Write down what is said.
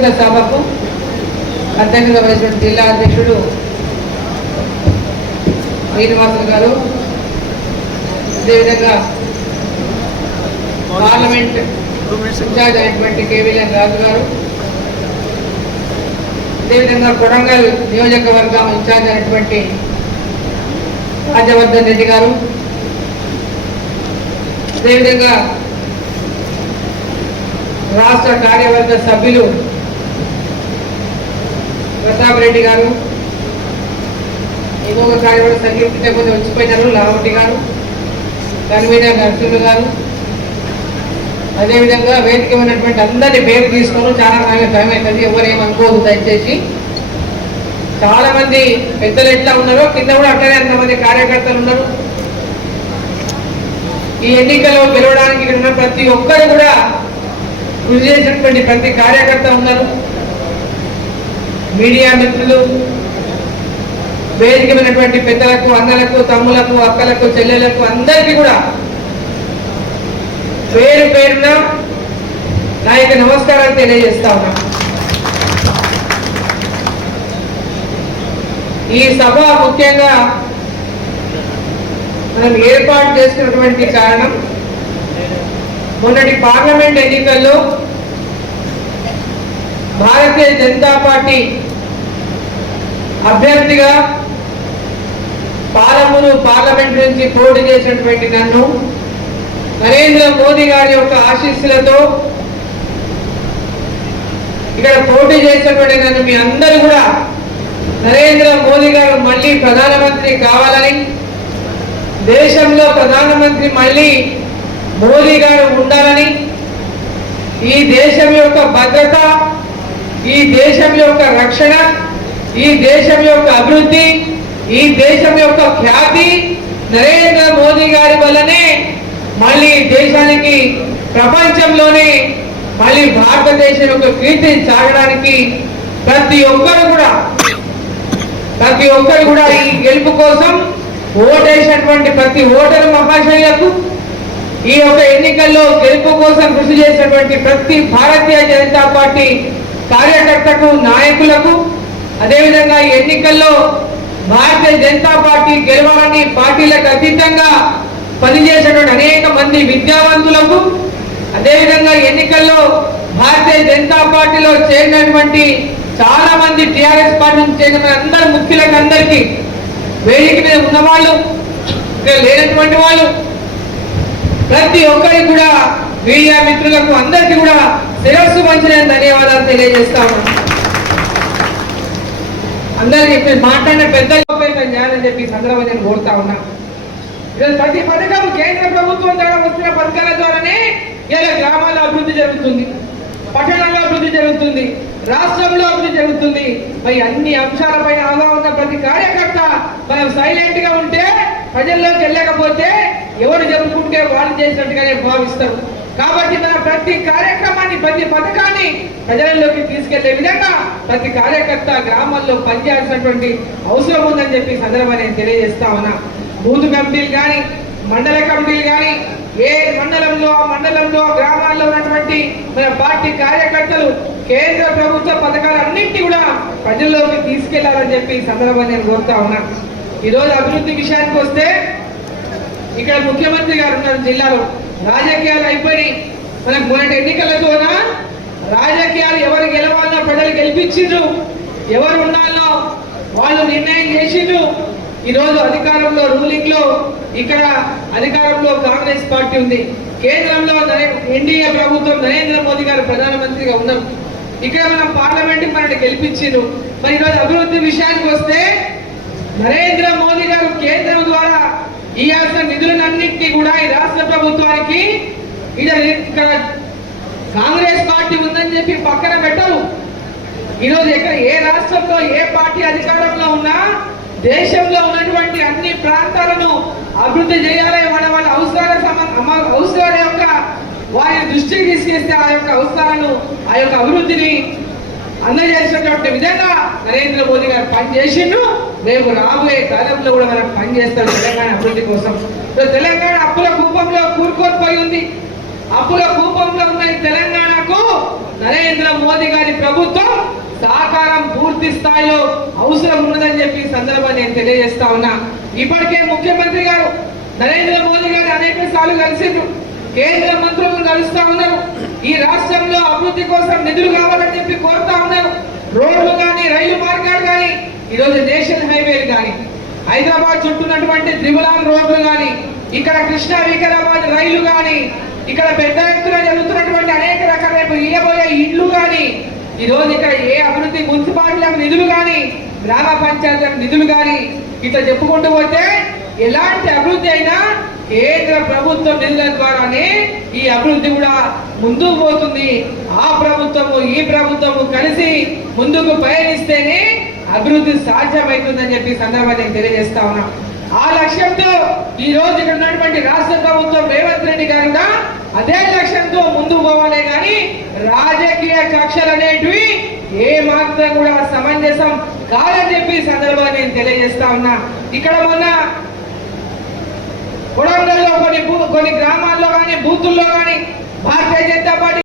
విస్తృత సభకు అధ్యక్షత వహించిన జిల్లా అధ్యక్షుడు శ్రీనివాసులు గారు. అదేవిధంగా పార్లమెంట్ ఇన్ఛార్జ్ అయినటువంటి కేవీఎన్ రాజు గారు. అదేవిధంగా కొడంగల్ నియోజకవర్గం ఇన్ఛార్జ్ అయినటువంటి రాజ్యవర్ధన్ రెడ్డి గారు. అదేవిధంగా రాష్ట్ర కార్యవర్గ సభ్యులు ప్రతాప్ రెడ్డి గారు ఇంకొకసారి కూడా సభ్యులు లేకపోతే వచ్చిపోయినారు లావటి గారు కన్వీనర్ నర్సులు గారు. అదేవిధంగా వేదిక ఉన్నటువంటి అందరి పేరు తీసుకొని చాలా బాగా టైం అవుతుంది ఎవరేమనుకోదు దయచేసి. చాలా మంది పెద్దలు ఎట్లా ఉన్నారో కింద కూడా అట్లనే అంతమంది కార్యకర్తలు ఉన్నారు. ఈ ఎన్నికలో గెలవడానికి ఇక్కడ ఉన్న ప్రతి ఒక్కరు కూడా కృషి చేసినటువంటి ప్రతి కార్యకర్త ఉన్నారు. మీడియా మిత్రులు వేదికమైనటువంటి పెద్దలకు అన్నలకు తమ్ములకు అక్కలకు చెల్లెలకు అందరికీ కూడా పేరు పేరున నా యొక్క నమస్కారాలు తెలియజేస్తా ఉన్నా. ఈ సభ ముఖ్యంగా మనం ఏర్పాటు చేసుకున్నటువంటి కారణం మొన్నటి పార్లమెంట్ ఎన్నికల్లో భారతీయ జనతా పార్టీ అభ్యర్థిగా పాలమూరు పార్లమెంట్ నుంచి పోటీ చేసినటువంటి నన్ను నరేంద్ర మోదీ గారి యొక్క ఆశీస్సులతో ఇక్కడ పోటీ చేసినటువంటి నన్ను మీ అందరూ కూడా నరేంద్ర మోదీ గారు మళ్ళీ ప్రధానమంత్రి కావాలని దేశంలో ప్రధానమంత్రి మళ్ళీ మోదీ గారు ఉండాలని ఈ దేశం యొక్క భద్రత ఈ దేశం యొక్క రక్షణ ఈ దేశం యొక్క అభివృద్ధి ఈ దేశం యొక్క ఖ్యాతి నరేంద్ర మోదీ గారి వల్లనే మళ్ళీ దేశానికి ప్రపంచంలోనే మళ్ళీ భారతదేశం యొక్క కీర్తిని సాగడానికి ప్రతి ఒక్కరు కూడా ప్రతి ఒక్కరు కూడా ఈ గెలుపు కోసం ఓటేసినటువంటి ప్రతి ఓటరు మహాశైలకు ఈ యొక్క ఎన్నికల్లో గెలుపు కోసం కృషి చేసినటువంటి ప్రతి భారతీయ జనతా పార్టీ కార్యకర్తకు నాయకులకు అదేవిధంగా ఎన్నికల్లో భారతీయ జనతా పార్టీ గెలవాలని పార్టీలకు అతీతంగా పనిచేసేటువంటి అనేక మంది విద్యావంతులకు అదేవిధంగా ఎన్నికల్లో భారతీయ జనతా పార్టీలో చేరినటువంటి చాలా మంది టిఆర్ఎస్ పార్టీ నుంచి చేరిన అందరు ముఖ్యులకు అందరికీ వేదిక మీద ఉన్నవాళ్ళు లేనటువంటి వాళ్ళు ప్రతి ఒక్కరికి కూడా మీడియా మిత్రులకు అందరికీ కూడా శిరస్సు మంచిదని ధన్యవాదాలు తెలియజేస్తా అందరికి చెప్పి మాట్లాడిన పెద్ద చేయాలని చెప్పి సందర్భం సందర్భంగా నేను కోరుతా ఉన్నా. ఈరోజు ప్రతి పథకం కేంద్ర ప్రభుత్వం ద్వారా వస్తున్న పథకాల ద్వారానే ఇలా గ్రామాల్లో అభివృద్ధి జరుగుతుంది పట్టణాల్లో అభివృద్ధి జరుగుతుంది రాష్ట్రంలో అభివృద్ధి జరుగుతుంది. మరి అన్ని అంశాలపైన ఆగా ఉన్న ప్రతి కార్యకర్త మనం సైలెంట్గా ఉంటే ప్రజల్లోకి వెళ్ళకపోతే ఎవరు జరుపుకుంటే వాళ్ళు చేసినట్టుగానే భావిస్తారు. కాబట్టి మన ప్రతి కార్యక్రమాన్ని ప్రతి పథకాన్ని ప్రజలలోకి తీసుకెళ్ళే విధంగా ప్రతి కార్యకర్త గ్రామాల్లో పనిచేయాల్సినటువంటి అవసరం ఉందని చెప్పి సందర్భాన్ని నేను తెలియజేస్తా ఉన్నా. బూత్ కమిటీలు కానీ మండల కమిటీలు కానీ ఏ మండలంలో మండలంలో గ్రామాల్లో ఉన్నటువంటి మన పార్టీ కార్యకర్తలు కేంద్ర ప్రభుత్వ పథకాలన్నింటినీ కూడా ప్రజల్లోకి తీసుకెళ్ళాలని చెప్పి ఈ సందర్భాన్ని నేను కోరుతా ఉన్నా. ఈ రోజు అభివృద్ధి విషయానికి వస్తే ఇక్కడ ముఖ్యమంత్రి గారు ఉన్నారు జిల్లాలో. రాజకీయాలు అయిపోయి మనకు మొన్నటి ఎన్నికలతోన రాజకీయాలు ఎవరు గెలవాలన్నా ప్రజలు గెలిపించిండ్రు ఎవరు ఉండాలనో వాళ్ళు నిర్ణయం చేసిండ్రు. ఈరోజు అధికారంలో రూలింగ్లో ఇక్కడ అధికారంలో కాంగ్రెస్ పార్టీ ఉంది. కేంద్రంలో ఎన్డీఏ ప్రభుత్వం నరేంద్ర మోదీ గారు ప్రధానమంత్రిగా ఉన్నారు. ఇక్కడ మనం పార్లమెంట్ మనల్ని గెలిపించిండ్రు. మరి ఈరోజు అభివృద్ధి విషయానికి వస్తే నరేంద్ర మోదీ గారు కేంద్రం ద్వారా ఇవ్వాల్సిన నిధులన్నింటినీ కూడా ఈ రాష్ట్ర ప్రభుత్వానికి ఇక్కడ ఇక్కడ కాంగ్రెస్ పార్టీ ఉందని చెప్పి పక్కన పెట్టరు. ఈరోజు ఎక్కడ ఏ రాష్ట్రంలో ఏ పార్టీ అధికారంలో ఉన్నా దేశంలో ఉన్నటువంటి అన్ని ప్రాంతాలను అభివృద్ధి చేయాలి వాళ్ళ వాళ్ళ అవసరాల సంబ- అవసరాల యొక్క వారి దృష్టికి తీసుకెళ్తే ఆ యొక్క అవసరాలను ఆ యొక్క అభివృద్ధిని అందజేసినటువంటి విధంగా నరేంద్ర మోదీ గారు పనిచేసిండు. రేపు రాబోయే కాలంలో కూడా మనం పనిచేస్తాడు తెలంగాణ అభివృద్ధి కోసం. తెలంగాణ అప్పుల కూపంలో కూరుకొని ఉంది. అప్పుల కూపంలో ఉన్న తెలంగాణకు నరేంద్ర మోదీ గారి ప్రభుత్వం సహకారం పూర్తి స్థాయిలో అవసరం ఉన్నదని చెప్పి సందర్భాన్ని నేను తెలియజేస్తా ఉన్నా. ఇప్పటికే ముఖ్యమంత్రి గారు నరేంద్ర మోదీ గారు అనేక సార్లు కలిసిండ్రు. కేంద్ర మంత్రులను కలుస్తా ఉన్నారు. ఈ రాష్ట్రంలో అభివృద్ధి కోసం నిధులు కావాలని చెప్పి కోరుతా ఉన్నారు. రోడ్లు కానీ రైలు మార్గాలు కానీ ఈరోజు నేషనల్ హైవేలు కానీ హైదరాబాద్ చుట్టూనటువంటి త్రిబులాన్ రోడ్లు కానీ ఇక్కడ కృష్ణా వికారాబాద్ రైలు కానీ ఇక్కడ పెద్ద ఎత్తున జరుగుతున్నటువంటి అనేక రకాల రేపు ఇయ్యబోయే ఇండ్లు కానీ ఈరోజు ఇక్కడ ఏ అభివృద్ధి మున్సిపాలిటీలకు నిధులు కానీ గ్రామ పంచాయతీలకు నిధులు కానీ ఇట్లా చెప్పుకుంటూ పోతే ఎలాంటి అభివృద్ధి అయినా కేంద్ర ప్రభుత్వం నిధుల ద్వారానే ఈ అభివృద్ధి కూడా ముందుకు పోతుంది. ఆ ప్రభుత్వము ఈ ప్రభుత్వము కలిసి ముందుకు పయనిస్తేనే అభివృద్ధి సాధ్యమవుతుందని చెప్పి సందర్భంగా నేను తెలియజేస్తా ఉన్నా. ఆ లక్ష్యంతో ఈ రోజు ఇక్కడ ఉన్నటువంటి రాష్ట్ర ప్రభుత్వం రేవంత్ రెడ్డి గారు కూడా అదే లక్ష్యంతో ముందుకు పోవాలే గాని రాజకీయ కక్షలు అనేటివి ఏ మాత్రం కూడా సమంజసం కాదని చెప్పి ఈ సందర్భంగా నేను తెలియజేస్తా ఉన్నా. ఇక్కడ మొన్న కొడంగల్లో కొన్ని కొన్ని గ్రామాల్లో కానీ బూతుల్లో కానీ భారతీయ జనతా పార్టీ